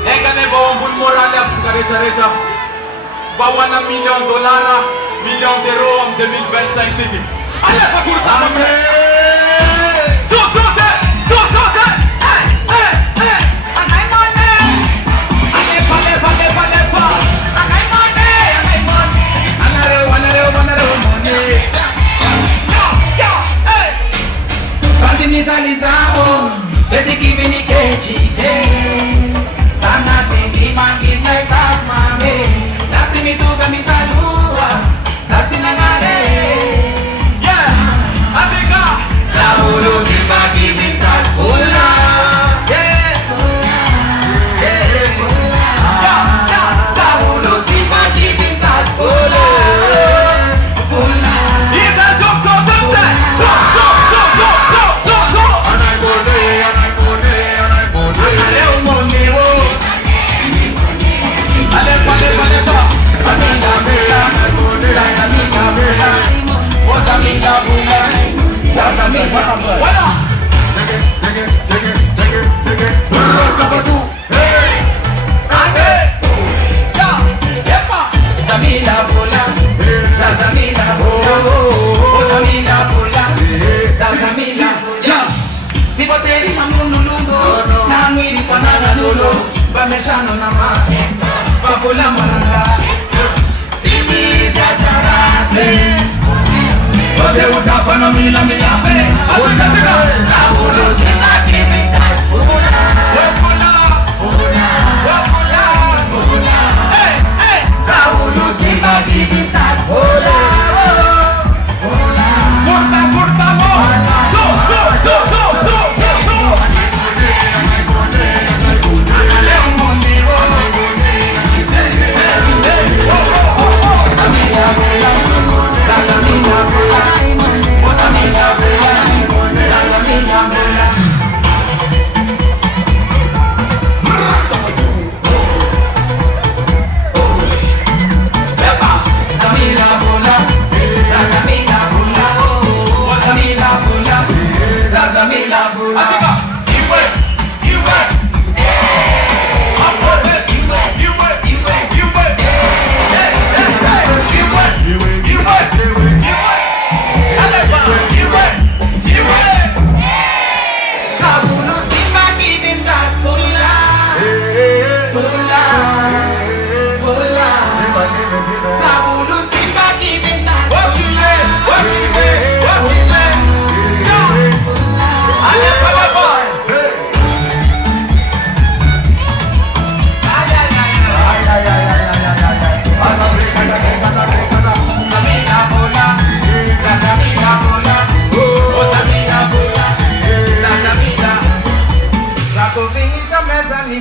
Engane bawang moral ap sigarecha bawana $1 million, $1 million en 2025 tiki. Alla pa kurta mamre. Angai mone. Alepa. Angai mone. Anare mone. Yo, hey. Bandini zalizao, besi kivini kechike. Tanga tendi mangina itakmame. Nasi mituga mitalua, sasi nangare. Yeah, Africa. Zabulu sibaki mitakula. Zabulu sibaki mitakula. Bameshano na mahemba Bakula mananga Simisha charase Ode utapa na mila miyafe Abukatika Zabulu sina kini Fula Hey Zabulu sina kini Fula Kurta mo Ni